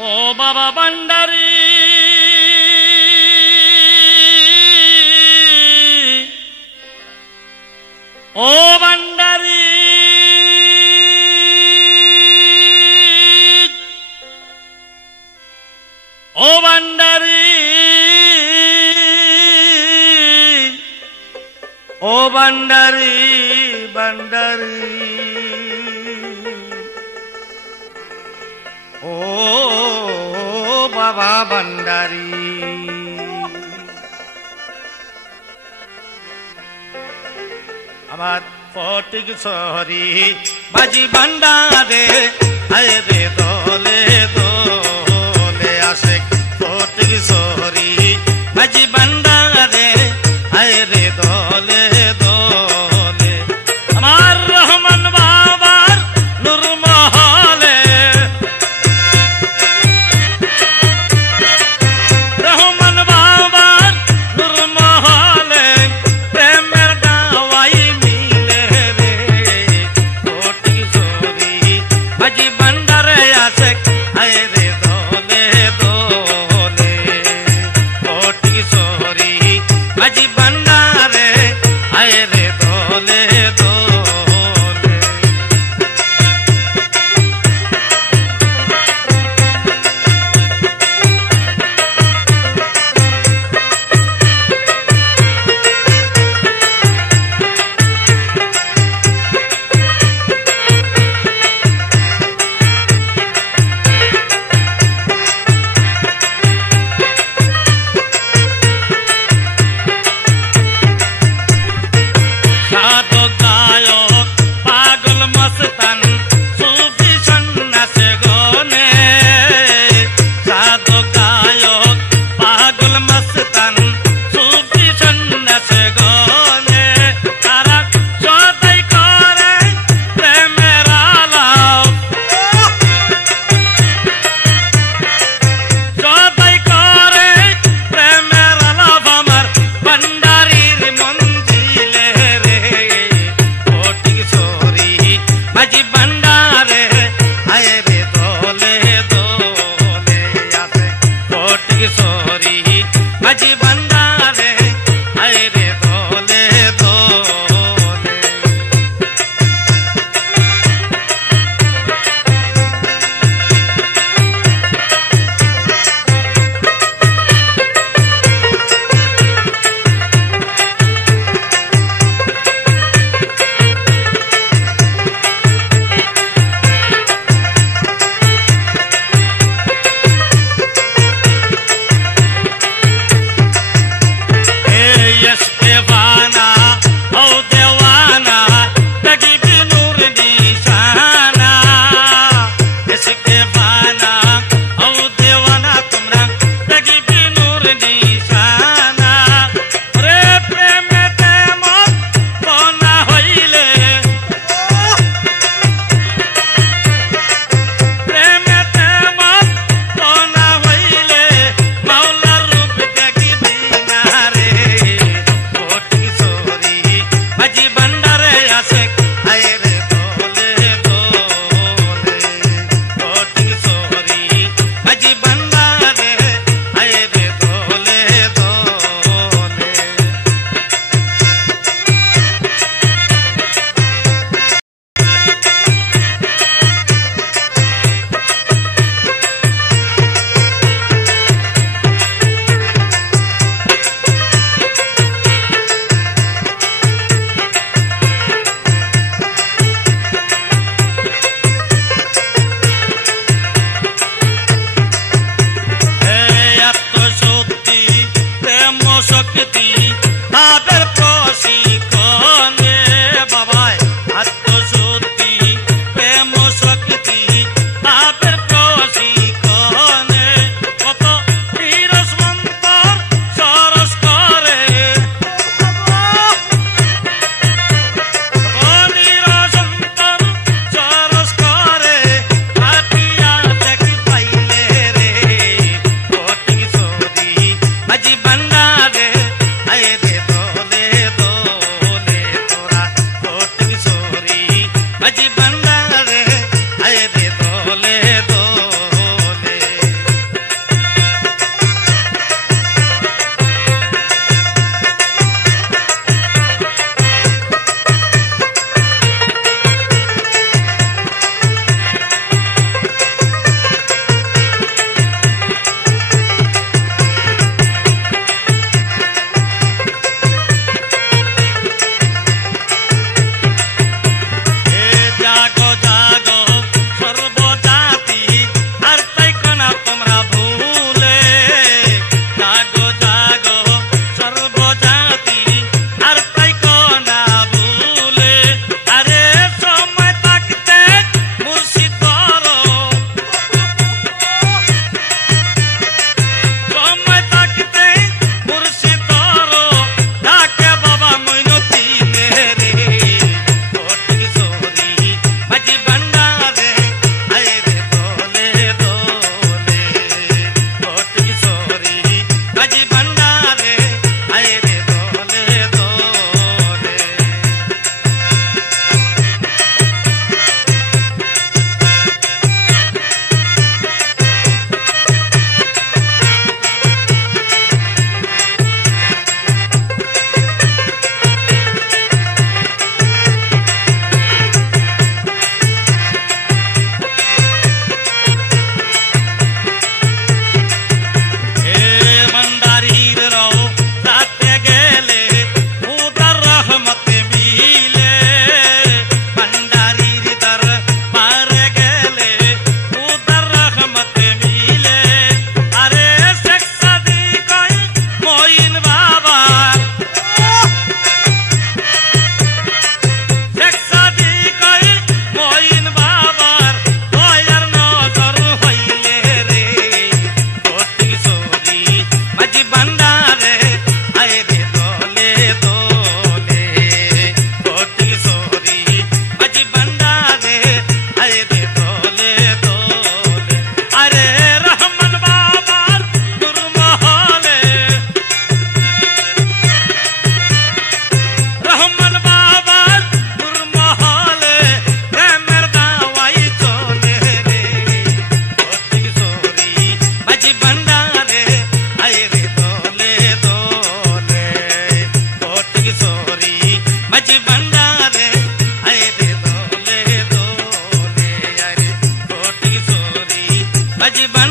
ও বাবা ভান্ডারী, ও ভান্ডারী, ও ভান্ডারী, ও ভান্ডারী, ভান্ডারী, ও বাবা ভান্ডারী। আমার ফটিক শহরী বাজি ভান্ডারে, আয় রে দলে দলে আসে ফটিক শহরী বাজি ভান্ডারে, আয় রে দলে দলে। আমার রহমান বাবার নূর মহলে, রহমান বাবার নূর মহলে প্রেমের গাওয়াই মিলে রে। ফটিক শহরী বাজি ভান্ডারে আসে, আয় রে দলে দলে। ফটিক শহরী বাজি ভান্ডারে, আয় রে দলে দলে। সাধু গায়ক পাগল মস্তান সুফি সন্ন্যাসে গনে, সাধু গায়ক পাগল মস্তান সুফি সন্ন্যাসে গনে। তারা সদাই করে প্রেমের আলাপ, সদাই করে প্রেমের আলাপ। আমার ভান্ডারীর মঞ্জিলে রে। ফটিক শহরী বাজি ভান্ডারে, আয় রে দলে দলে আসে ফটিক শহরী বাজি ভান্ডারে, আয় রে দলে দলে। इसके वाना हो देवाना लगी भी नूर निशाना, इसके वाना हो देवाना तुमरा लगी भी नूर निशाना। रे प्रेम ते मत कोना होइले, प्रेम ते मत कोना होइले, मौला रूप देखी दीना रे। ফটিক শহরী বাজি ভান্ডারে আসে, আয় রে দলে দলে। ফটিক শহরী বাজি ভান্ডারে, আয় রে দলে দলে। আত্মশক্তি প্রেম শক্তি তাদের প্রশিক্ষণে বাবায়, আত্মশক্তি প্রেম শক্তি তাদের প্রশিক্ষণে। কত ধীরস মন্তর সরস করে, ধীরস মন্তর সরস করে, হাতিয়া দেখি পাইলে রে। ফটিক শহরী বাজি ভান্ডারে, আয় রে দলে দলে। তোরা ফটিক শহরী বাজি ভান্ডারে, আয় রে দলে দলে। अजी बन